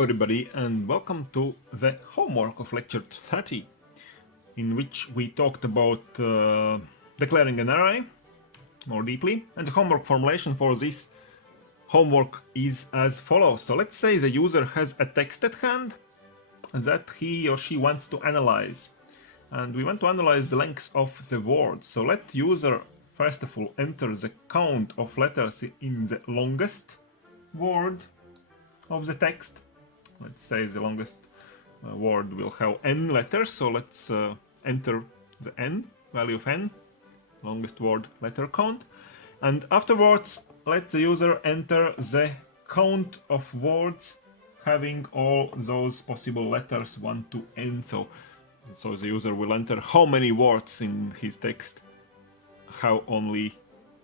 Hello everybody and welcome to the homework of lecture 30, in which we talked about declaring an array more deeply, and the homework formulation for this homework is as follows. So let's say the user has a text at hand that he or she wants to analyze, and we want to analyze the length of the words. So let user first of all enter the count of letters in the longest word of the text. Let's say the longest word will have n letters, so let's enter the n, value of n, longest word letter count, and afterwards let the user enter the count of words having all those possible letters 1 to n. So the user will enter how many words in his text have only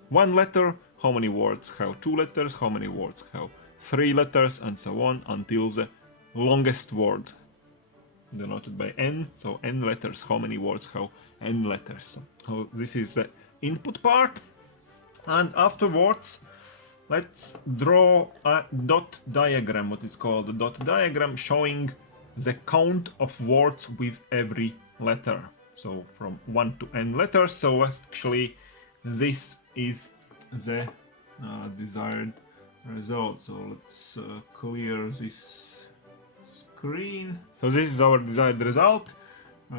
one letter, how many words have 2 letters, how many words have 3 letters, and so on until the longest word denoted by n. So n letters, how many words have n letters. So this is the input part, and afterwards let's draw a dot diagram, what is called a dot diagram, showing the count of words with every letter, so from 1 to n letters. So actually this is the desired result. So let's clear this screen. So this is our desired result.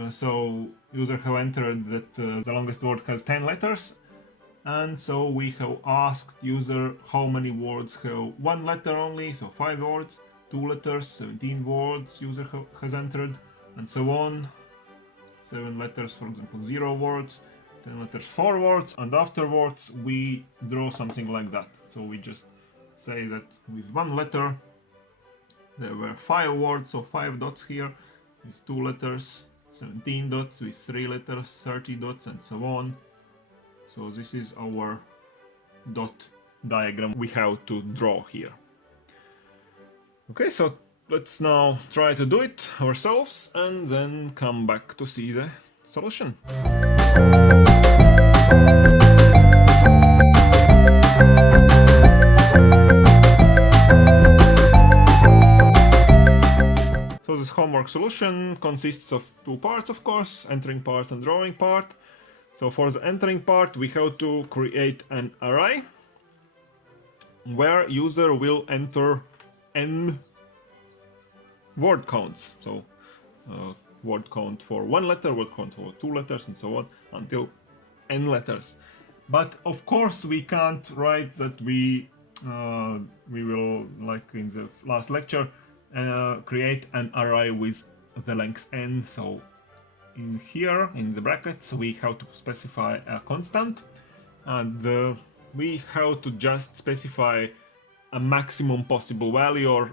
So user have entered that the longest word has 10 letters, and so we have asked user how many words have 1 letter only, so 5 words, 2 letters, 17 words user has entered, and so on. 7 letters, for example, 0 words, 10 letters, 4 words, and afterwards we draw something like that. So we just say that with 1 letter there were 5 words, so 5 dots here, with 2 letters, 17 dots, with 3 letters, 30 dots, and so on. So this is our dot diagram we have to draw here. Okay, so let's now try to do it ourselves and then come back to see the solution. So this homework solution consists of 2 parts, of course, entering part and drawing part. So for the entering part we have to create an array where user will enter n word counts. So word count for 1 letter, word count for 2 letters, and so on until n letters. But of course we can't write that we will, like in the last lecture, create an array with the length n. So in here, in the brackets, we have to specify a constant, and we have to just specify a maximum possible value or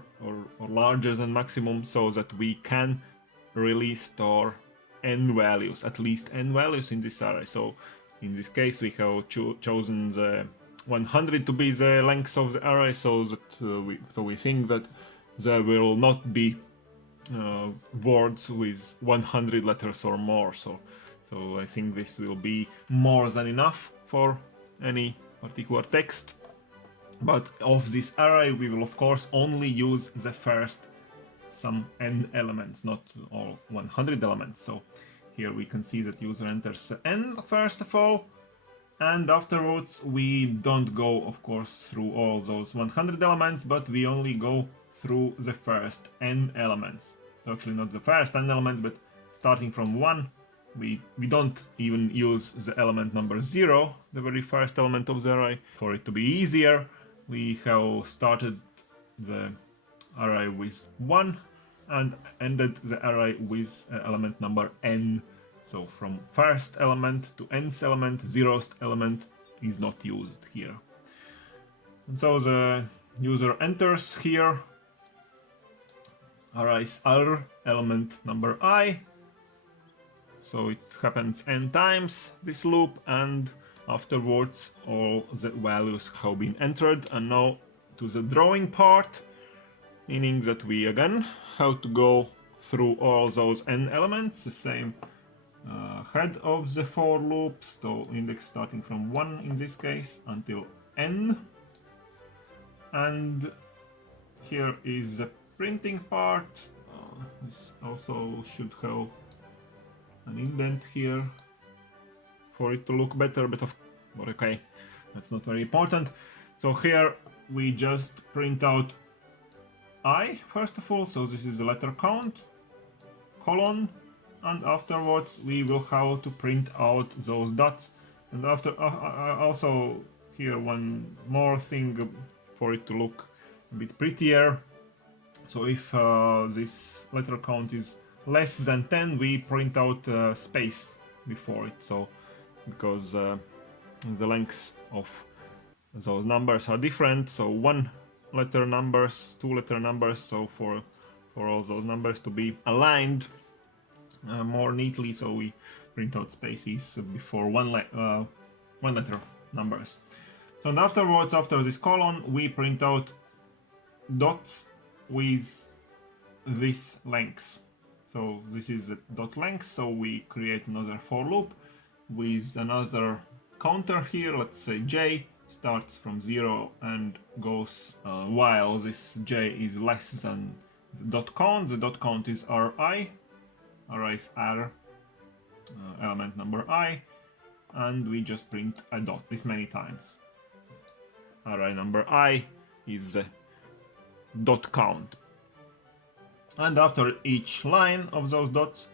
larger than maximum, so that we can really store n values, at least n values in this array. So in this case we have chosen the 100 to be the length of the array, so that we think that there will not be words with 100 letters or more. So I think this will be more than enough for any particular text. But of this array we will of course only use the first some n elements, not all 100 elements. So here we can see that user enters n first of all, and afterwards we don't go, of course, through all those 100 elements, but we only go through the first n elements. So actually not the first n elements, but starting from 1, we don't even use the element number 0, the very first element of the array. For it to be easier, we have started the array with 1 and ended the array with element number n. So from first element to nth element, 0th element is not used here. And so the user enters here arrays r, element number I. So it happens n times, this loop, and afterwards all the values have been entered. And now to the drawing part, meaning that we again have to go through all those n elements, the same head of the for loops, so index starting from 1 in this case until n. And here is the printing part. This also should have an indent here for it to look better, but okay, that's not very important. So here we just print out I first of all, so this is the letter count, colon, and afterwards we will have to print out those dots. And after also here one more thing for it to look a bit prettier. So if this letter count is less than 10, we print out space before it. So because the lengths of those numbers are different, so one letter numbers, two letter numbers, so for all those numbers to be aligned more neatly, so we print out spaces before one letter numbers. So and afterwards, after this colon, we print out dots with this length. So this is a dot length, so we create another for loop with another counter here, let's say j, starts from 0 and goes while this j is less than the dot count. The dot count is ri, ri is r, element number I, and we just print a dot this many times. Ri number I is the dot count. And after each line of those dots,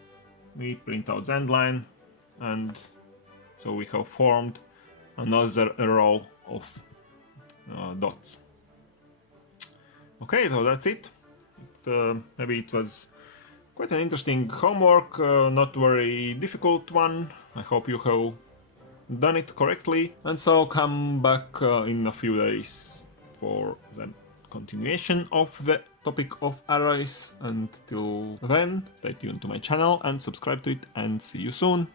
we print out the end line, and so we have formed another row of dots. Okay, so that's it. Maybe it was quite an interesting homework, not very difficult one. I hope you have done it correctly, and so come back in a few days for the continuation of the topic of arrays. Until then, stay tuned to my channel and subscribe to it, and see you soon.